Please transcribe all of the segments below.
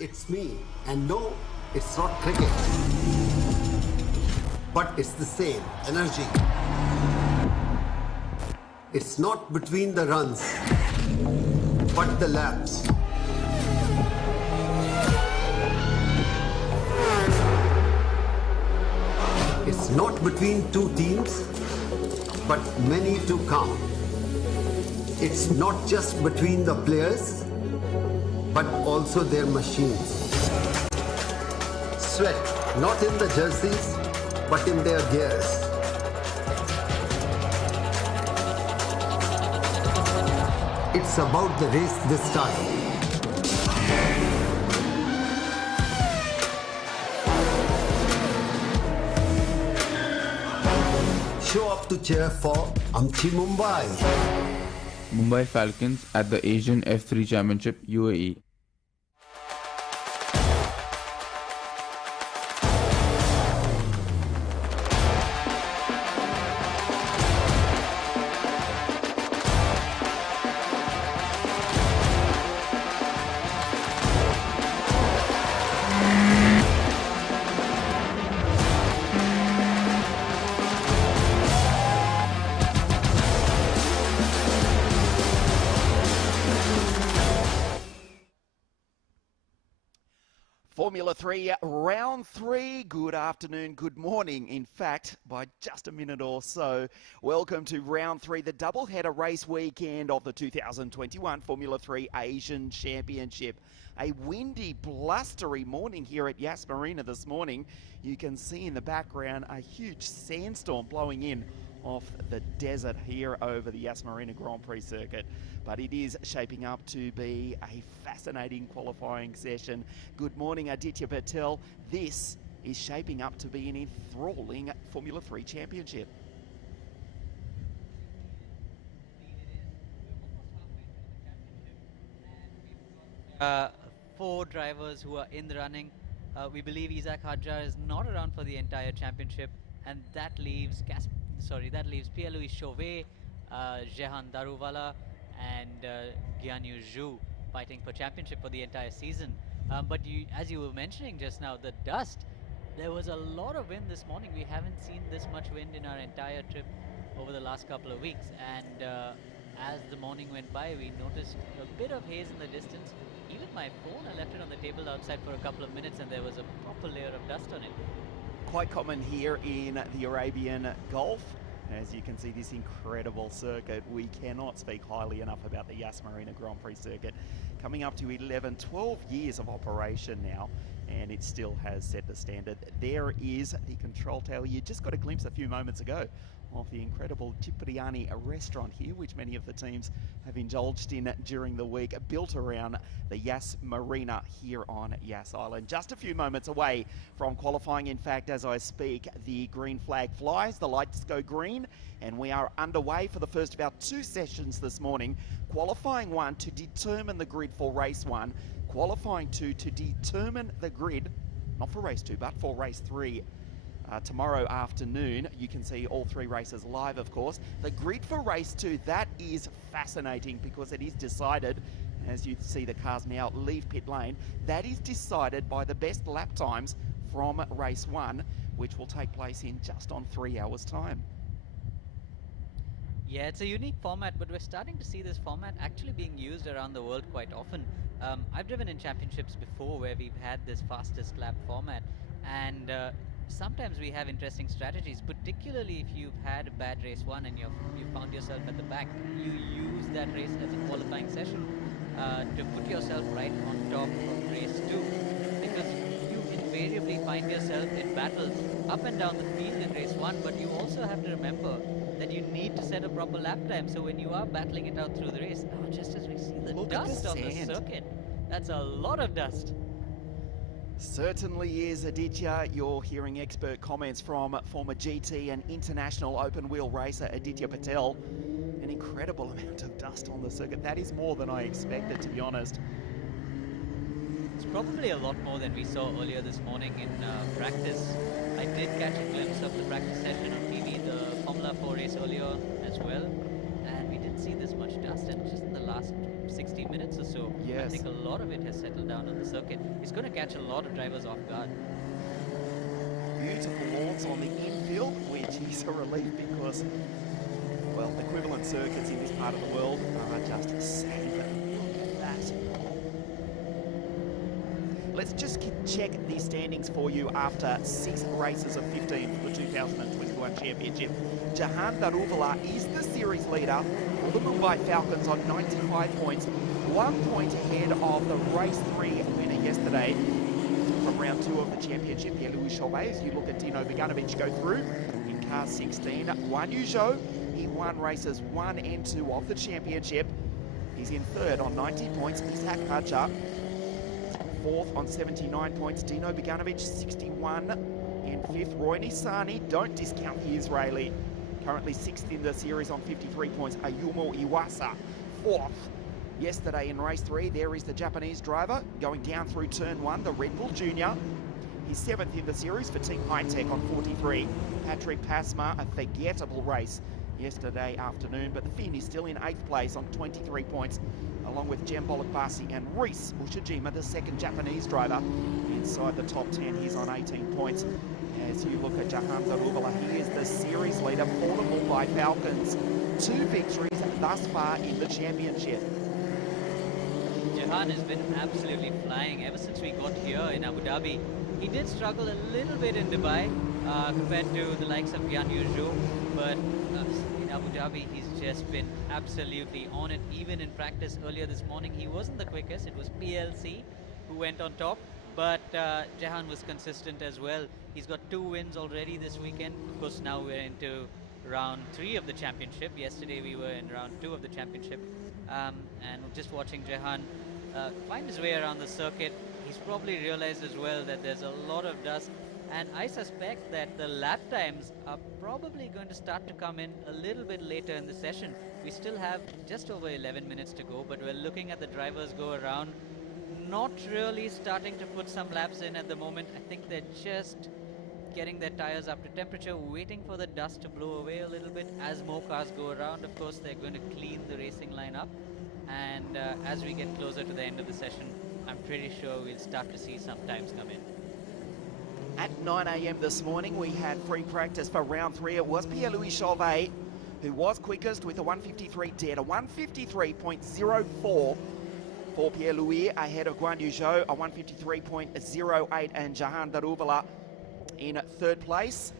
It's me. And no, it's not cricket. But it's the same energy. It's not between the runs, but the laps. It's not between two teams, but many to come. It's not just between the players, but also their machines. Sweat, not in the jerseys, but in their gears. It's about the race this time. Show up to cheer for Amchi Mumbai. Mumbai Falcons at the Asian F3 Championship UAE. Formula 3, round 3. Good afternoon, good morning, in fact, by just a minute or so. Welcome to round 3, the double-header race weekend of the 2021 Formula 3 Asian Championship. A windy, blustery morning here at Yas Marina this morning. You can see in the background a huge sandstorm blowing in off the desert here over the Yas Marina Grand Prix circuit. But it is shaping up to be a fascinating qualifying session. Good morning, Aditya Patel. This is shaping up to be an enthralling Formula 3 championship. Four drivers who are in the running. We believe Isaac Hadjar is not around for the entire championship, and that leaves Pierre-Louis Chauvet, Jehan Daruvala, and Guanyu Zhu fighting for championship for the entire season. But as you were mentioning just now, the dust, there was a lot of wind this morning. We haven't seen this much wind in our entire trip over the last couple of weeks. And as the morning went by, we noticed a bit of haze in the distance. Even my phone, I left it on the table outside for a couple of minutes and there was a proper layer of dust on it. Quite common here in the Arabian Gulf. As you can see, this incredible circuit, we cannot speak highly enough about the Yas Marina Grand Prix circuit. Coming up to 11, 12 years of operation now, and it still has set the standard. There is the control tower. You just got a glimpse a few moments ago of the incredible Cipriani restaurant here, which many of the teams have indulged in during the week, built around the Yas Marina here on Yas Island. Just a few moments away from qualifying. In fact, as I speak, the green flag flies, the lights go green, and we are underway for the first of our two sessions this morning. Qualifying 1 to determine the grid for race 1, qualifying 2 to determine the grid, not for race 2, but for race 3. Tomorrow afternoon. You can see all three races live, of course. The grid for race 2, that is fascinating because it is decided, as you see the cars now leave pit lane, that is decided by the best lap times from race 1, which will take place in just on 3 hours' time. Yeah, it's a unique format, but we're starting to see this format actually being used around the world quite often. I've driven in championships before where we've had this fastest lap format, and sometimes we have interesting strategies, particularly if you've had a bad race 1 and you found yourself at the back. You use that race as a qualifying session to put yourself right on top of race 2, because you invariably find yourself in battles up and down the field in race 1, but you also have to remember that you need to set a proper lap time. So when you are battling it out through the race, now just as we see the dust on the circuit, that's a lot of dust. Certainly is, Aditya. You're hearing expert comments from former GT and international open wheel racer Aditya Patel. An incredible amount of dust on the circuit. That is more than I expected, to be honest. It's probably a lot more than we saw earlier this morning in practice. I did catch a glimpse of the practice session on TV, the Formula 4 race earlier as well, and we didn't see this much dust, and just in the last 60 minutes or so. Yes. I think a lot of it has settled down on the circuit. It's going to catch a lot of drivers off guard. Beautiful lawns on the infield, which is a relief because, well, equivalent circuits in this part of the world are just sad. Look at that. Let's just check the standings for you after 6 races of 15 for the 2021 championship. Jehan Daruvala is the series leader for the Mumbai Falcons on 95 points, 1 point ahead of the race 3 winner yesterday from round 2 of the championship, Pierre-Louis Chauvet, as you look at Dino Beganovic go through in car 16. Guan Yu Zhou, he won races 1 and 2 of the championship. He's in 3rd on 90 points. Ishak Hajar 4th on 79 points. Dino Beganovic 61 in 5th. Roy Nisani, don't discount the Israeli, currently 6th in the series on 53 points. Ayumu Iwasa 4th. Yesterday in race 3, there is the Japanese driver going down through turn 1, the Red Bull Junior. He's 7th in the series for Team High-Tech on 43. Patrick Pasma, a forgettable race yesterday afternoon, but the Finn is still in 8th place on 23 points, along with Jem Bolak-Basi and Reese Ushijima, the second Japanese driver, inside the top 10. He's on 18 points. As you look at Jehan Daruvala, he is the series leader for the Mumbai Falcons. 2 victories thus far in the championship. Jehan has been absolutely flying ever since we got here in Abu Dhabi. He did struggle a little bit in Dubai compared to the likes of Guan Yu Zhou, but in Abu Dhabi he's just been absolutely on it. Even in practice earlier this morning, he wasn't the quickest. It was PLC who went on top, but Jehan was consistent as well. He's got 2 wins already this weekend. Of course, now we're into round 3 of the championship. Yesterday we were in round 2 of the championship, and just watching Jehan find his way around the circuit. He's probably realized as well that there's a lot of dust, and I suspect that the lap times are probably going to start to come in a little bit later in the session. We still have just over 11 minutes to go, but we're looking at the drivers go around, not really starting to put some laps in at the moment. I think they're just getting their tires up to temperature, waiting for the dust to blow away a little bit. As more cars go around, of course, they're going to clean the racing line up, and as we get closer to the end of the session, I'm pretty sure we'll start to see some times come in. At 9 a.m. this morning, we had free practice for round 3. It was Pierre-Louis Chauvet who was quickest with a 153 dead, a 153.04 for Pierre-Louis, ahead of Guan Yu Zhou, a 153.08, and Jehan Daruvala in 3rd place.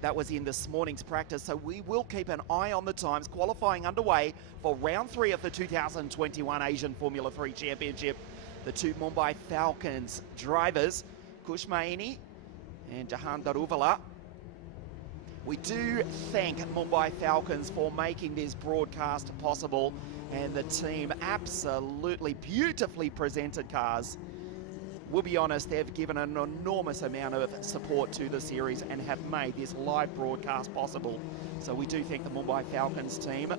That was in this morning's practice, so we will keep an eye on the times. Qualifying underway for round 3 of the 2021 Asian Formula 3 Championship. The 2 Mumbai Falcons drivers, Kush Maini and Jehan Daruvala. We do thank Mumbai Falcons for making this broadcast possible, and the team absolutely beautifully presented cars. We'll be honest, they've given an enormous amount of support to the series and have made this live broadcast possible. So we do thank the Mumbai Falcons team.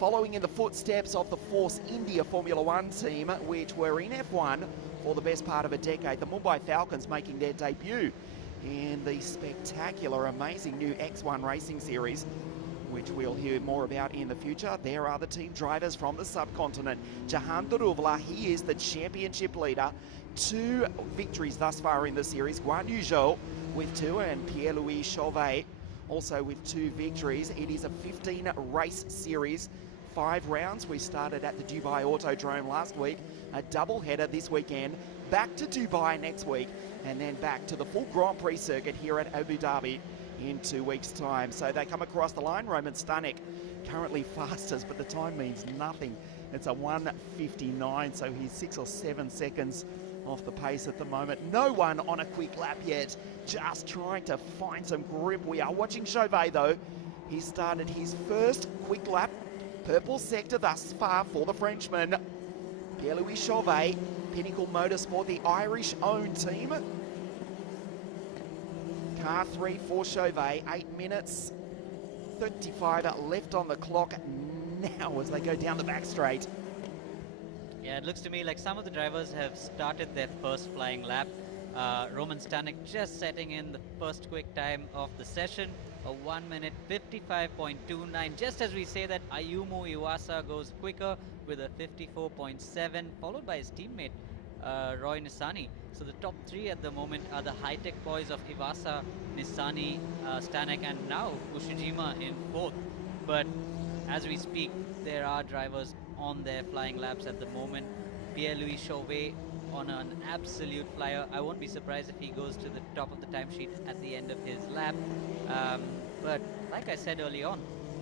Following in the footsteps of the Force India Formula 1 team, which were in F1 for the best part of a decade, the Mumbai Falcons making their debut in the spectacular, amazing new X1 racing series, which we'll hear more about in the future. There are the team drivers from the subcontinent. Jehan Daruvala, he is the championship leader. 2 victories thus far in the series. Guan Yu Zhou with 2, and Pierre-Louis Chauvet also with 2 victories. It is a 15 race series, 5 rounds. We started at the Dubai Autodrome last week, a double header this weekend, back to Dubai next week, and then back to the full Grand Prix circuit here at Abu Dhabi in 2 weeks' time. So they come across the line. Roman Stanek currently fastest, but the time means nothing. It's a 1:59, so he's 6 or 7 seconds off the pace at the moment. No one on a quick lap yet, just trying to find some grip. We are watching Chauvet though. He started his first quick lap, purple sector thus far for the Frenchman. Pierre-Louis Chauvet, Pinnacle Motorsport, the Irish-owned team. Car 3 for Chauvet, 8 minutes 35 left on the clock now as they go down the back straight. Yeah, it looks to me like some of the drivers have started their first flying lap. Roman Stanek just setting in the first quick time of the session. a 1 minute 55.29. Just as we say that, Ayumu Iwasa goes quicker with a 54.7, followed by his teammate Roy Nissany. So the top three at the moment are the high-tech boys of Iwasa, Nissany, Stanek, and now Ushijima in fourth. But as we speak, there are drivers on their flying laps at the moment. Pierre-Louis Chauvet on an absolute flyer. I won't be surprised if he goes to the top of the timesheet at the end of his lap. But like I said early on,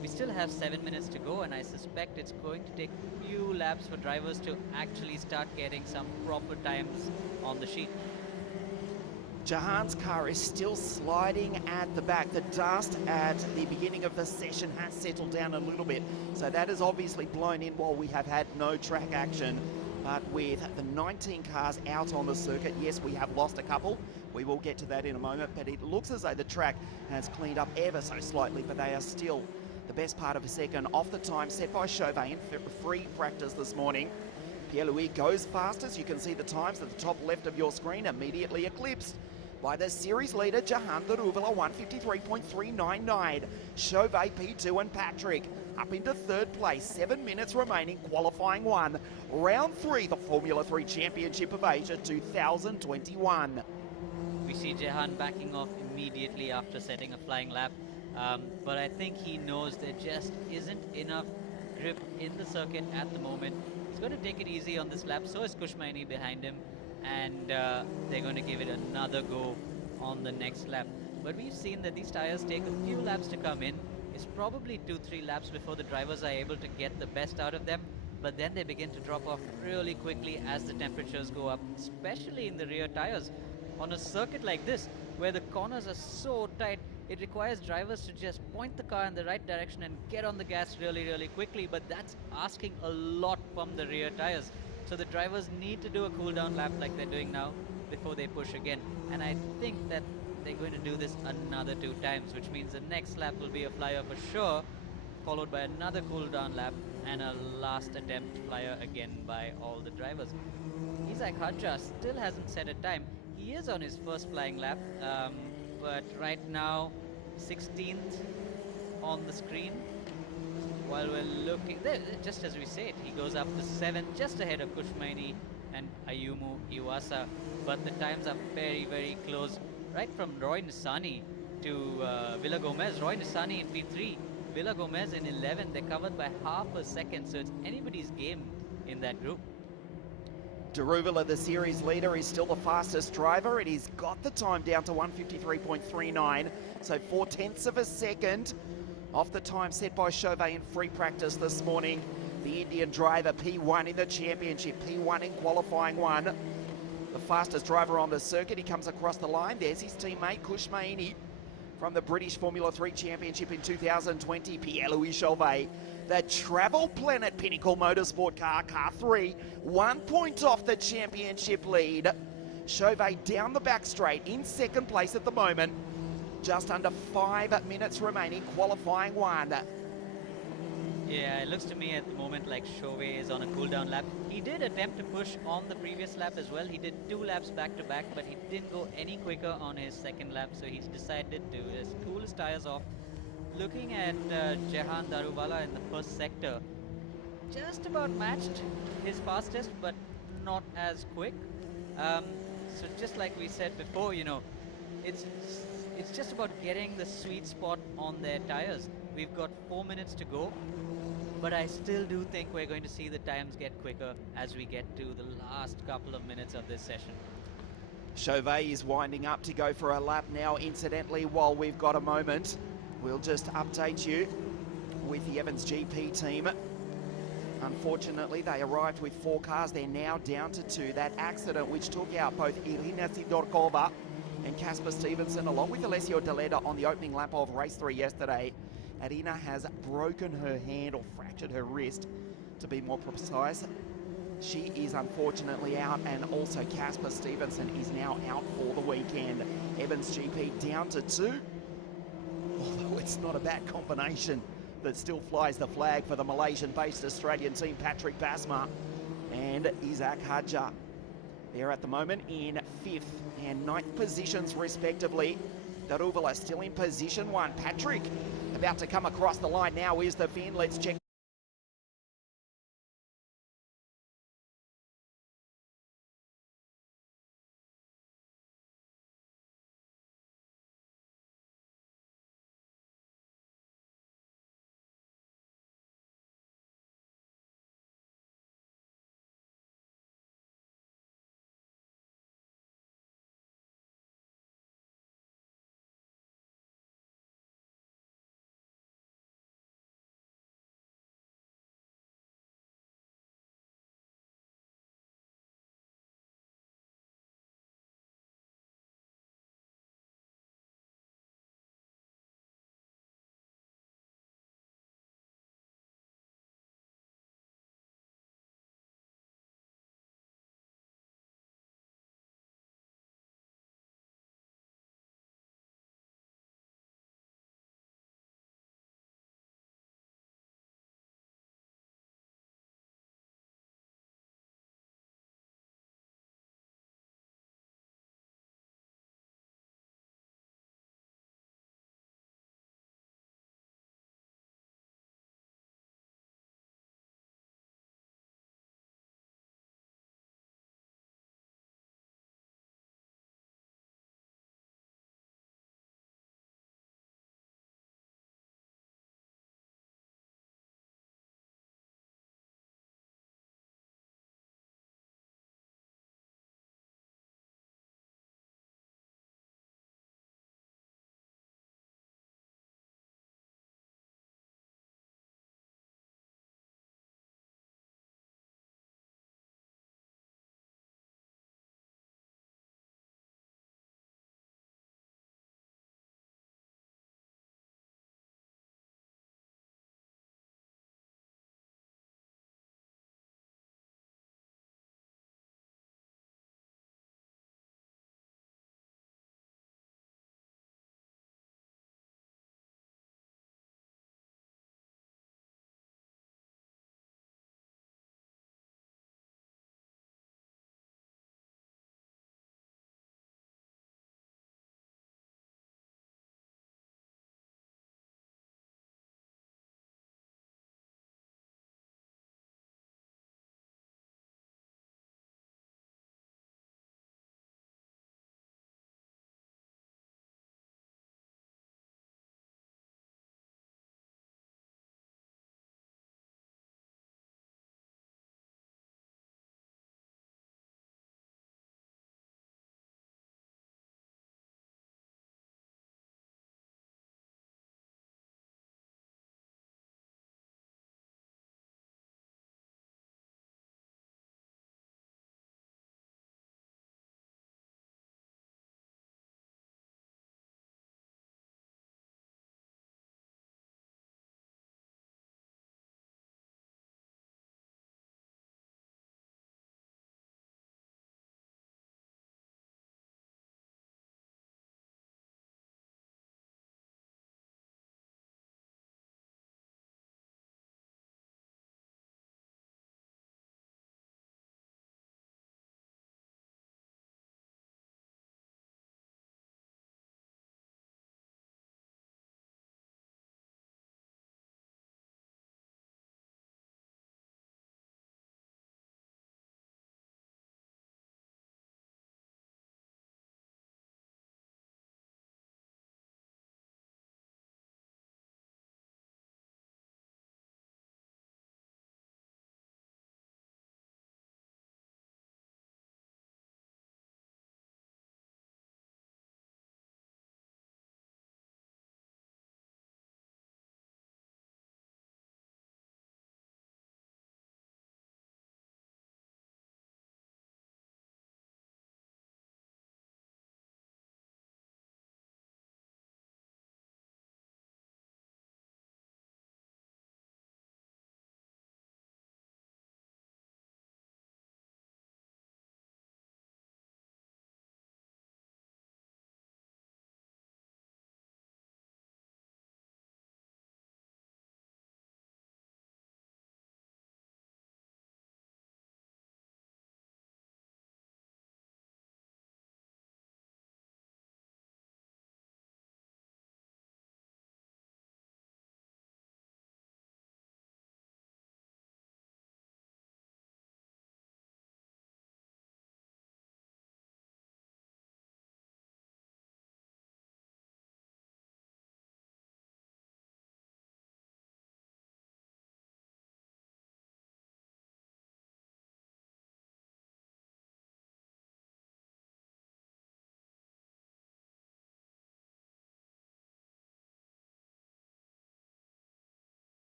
we still have 7 minutes to go, and I suspect it's going to take a few laps for drivers to actually start getting some proper times on the sheet. Jehan's car is still sliding at the back. The dust at the beginning of the session has settled down a little bit, so that has obviously blown in while we have had no track action. But with the 19 cars out on the circuit, yes, we have lost a couple. We will get to that in a moment, but it looks as though the track has cleaned up ever so slightly, but they are still the best part of a second off the time set by Chauvet in free practice this morning. Pierre-Louis goes fastest. You can see the times at the top left of your screen, immediately eclipsed by the series leader, Jehan Daruvala, 153.399. Chauvet, P2, and Patrick up into third place. 7 minutes remaining, qualifying one. Round 3, the Formula 3 Championship of Asia 2021. We see Jehan backing off immediately after setting a flying lap. But I think he knows there just isn't enough grip in the circuit at the moment. He's going to take it easy on this lap. So is Kush Maini behind him. And they're going to give it another go on the next lap. But we've seen that these tires take a few laps to come in. It's probably 2-3 laps before the drivers are able to get the best out of them. But then they begin to drop off really quickly as the temperatures go up, especially in the rear tires. On a circuit like this, where the corners are so tight, it requires drivers to just point the car in the right direction and get on the gas really, really quickly. But that's asking a lot from the rear tires. So the drivers need to do a cool down lap like they're doing now before they push again. And I think that they're going to do this another 2 times, which means the next lap will be a flyer for sure, followed by another cool down lap and a last attempt flyer again by all the drivers. Isaac Hadja still hasn't set a time. He is on his first flying lap, but right now 16th on the screen. While we're looking, there, just as we said, he goes up to 7th, just ahead of Kush Maini and Ayumu Iwasa. But the times are very, very close. Right from Roy Nissany to Villa Gomez. Roy Nissany in P3, Villa Gomez in 11th. They're covered by half a second, so it's anybody's game in that group. Daruvala, the series leader, is still the fastest driver. It has got the time down to 153.39, so 4/10 of a second off the time set by Chauvet in free practice this morning. The Indian driver, P1 in the championship, P1 in qualifying one. The fastest driver on the circuit. He comes across the line. There's his teammate, Kush Maini, from the British Formula 3 Championship in 2020, Pierre-Louis Chauvet. The Travel Planet Pinnacle Motorsport car, car 3, 1 point off the championship lead. Chauvet down the back straight in second place at the moment. Just under 5 minutes remaining, qualifying one. Yeah, it looks to me at the moment like Chauvet is on a cool down lap. He did attempt to push on the previous lap as well. He did 2 laps back to back, but he didn't go any quicker on his second lap, so he's decided to just cool his tires off. Looking at Jehan Daruvala in the first sector, just about matched his fastest, but not as quick. So just like we said before, you know, it's just about getting the sweet spot on their tires. We've got 4 minutes to go, but I still do think we're going to see the times get quicker as we get to the last couple of minutes of this session. Chauvet is winding up to go for a lap now. Incidentally, while we've got a moment, we'll just update you with the Evans GP team. Unfortunately, they arrived with 4 cars. They're now down to 2. That accident which took out both Irina Sidorkova and Casper Stevenson, along with Alessio Deleda on the opening lap of race 3 yesterday. Irina has broken her hand, or fractured her wrist, to be more precise. She is unfortunately out, and also Casper Stevenson is now out for the weekend. Evans GP down to 2. Although it's not a bad combination that still flies the flag for the Malaysian-based Australian team, Patrick Basma and Isaac Hadja. They're at the moment in 5th and 9th positions respectively. Daruvala still in position one. Patrick about to come across the line now. Is the Finn. Let's check.